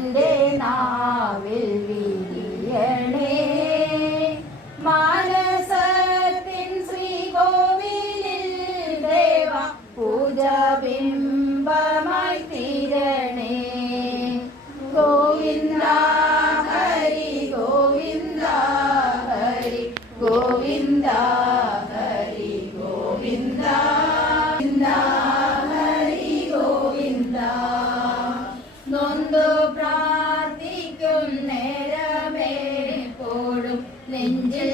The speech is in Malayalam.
എൻ്റെ നാവിൽ വിരിയണേ. മാനസത്തിൻ ശ്രീകോവിലിൽ ദേവ പൂജബിംബമായി തീരണേ. ഗോവിന്ദ ഹരി ഗോവിന്ദ ഹരി ഗോവിന്ദ ഹരി ഗോവിന്ദ ഹരി ഗോവിന്ദ. നൊന്തു പ്രാർത്ഥിക്കും നേരമേപ്പോഴും നെഞ്ചിൽ